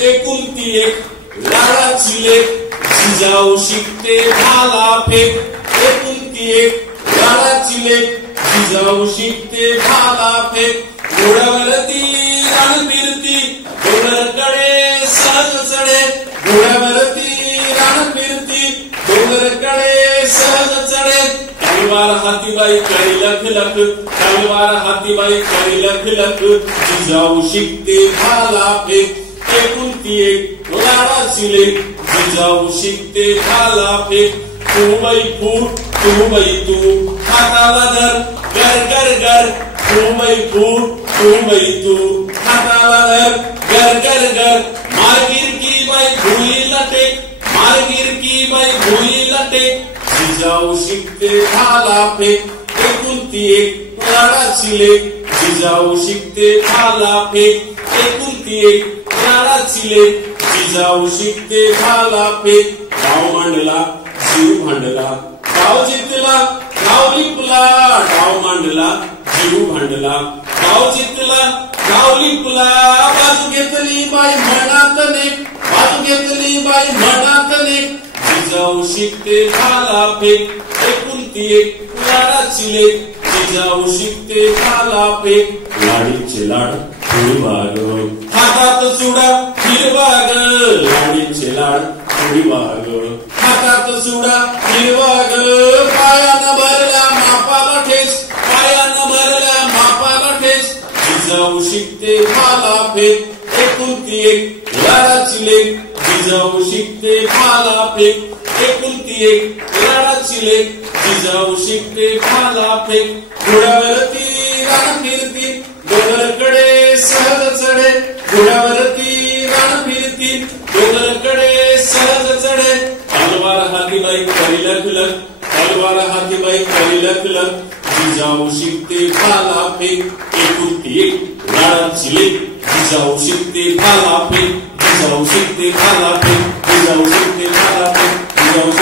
एकुलती एक लाडाची लेक जिजाऊ शिकते भाला फेक. एकुलती एक लाडाची लेक जिजाऊ शिकते भाला फेक. घोड्यावरती रान फिरती डोंगरकडे सहज चढे. घोड्यावरती रान फिरती डोंगरकडे सहज चढे. तलवार हातीबाई करी लख लख. तलवार हातीबाई करी लख लख. जिजाऊ शिकते भाला फेक. एकुलती एक लाडाची लेक जिजाऊ शिकते भाला फेक. तू बाई फूट तू बाई तू हाताला धर गर गर गर. तू बाई फूट तू बाई तू हाताला धर गर गर गर. मारगिर की बाई भुईला टेक. मारगिर की बाई भुईला टेक. जिजाऊ शिकते भाला फेक. एकुलती एक लाडाची लेक जिजाऊ शिकते भाला फेक. एकुलती एक लाडाची लेक जिजाऊ शिकते भाला फेक. गाव मांडला जीव भांडला गाव जिंकला गाव लिपला. गाव मांडला जीव भांडला गाव जिंकला गाव लिपला. बाजू घेतली बाई मनात नेक. बाजू घेतली बाई मनात नेक. जिजाऊ शिकते भाला फेक. एकुलती एक लाडाची लेक जिजाऊ शिकते भाला फेक. लाडीचे लाड हिरवा ग हातात चुडा हिरवा ग. लाडीचे लाड हिरवा ग हातात चुडा हिरवा ग. पायानं भरला मापाला ठेस. पायानं भरला मापाला ठेस. जिजाऊ शिकते भाला फेक. एकुलती एक लाडाची लेक जिजाऊ शिकते भाला फेक. एकुलती एक लाडाची लेक जिजाऊ शिकते भाला फेक. घोड्यावरती रान फिरती डोंगरकडे सहज चढे. घोड्यावरती रान फिरती डोंगरकडे सहज चढे. तलवार हातीबाई करी लख लख. तलवार हातीबाई करी लख लख. जिजाऊ शिकते भाला फेक. एकुलती एक लाडाची लेक जिजाऊ शिकते भाला फेक. जिजाऊ शिकते भाला फेक. जिजाऊ शिकते भाला फेक. जिजाऊ